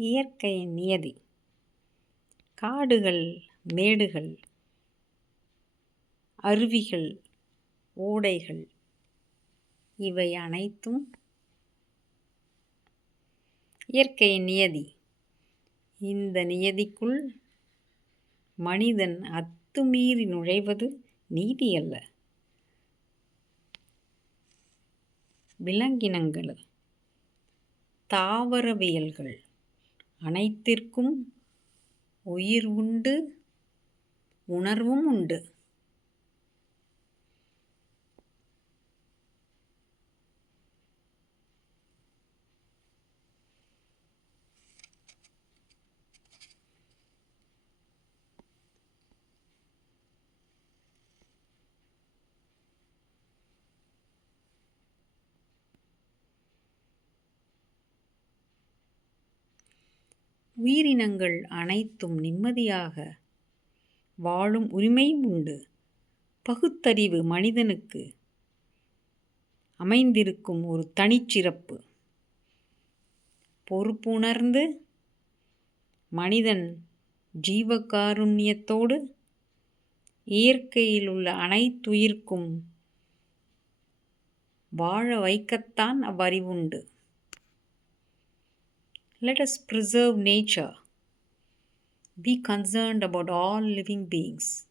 இயற்கையின் நியதி. காடுகள், மேடுகள், அருவிகள், ஓடைகள் இவை அனைத்தும் இயற்கையின் நியதி. இந்த நியதிக்குள் மனிதன் அத்துமீறி நுழைவது நீதி அல்ல. விலங்கினங்கள், தாவரவியல்கள் அனைத்திற்கும் உயிர் உண்டு, உணர்வும் உண்டு. உயிரினங்கள் அனைத்தும் நிம்மதியாக வாழும் உரிமையும் உண்டு. பகுத்தறிவு மனிதனுக்கு அமைந்திருக்கும் ஒரு தனிச்சிறப்பு. பொறுப்புணர்ந்து மனிதன் ஜீவகாருண்யத்தோடு இயற்கையில் உள்ள அனைத்துயிர்க்கும் வாழ வைக்கத்தான் அவ்வறிவுண்டு. Let us preserve nature. Be concerned about all living beings.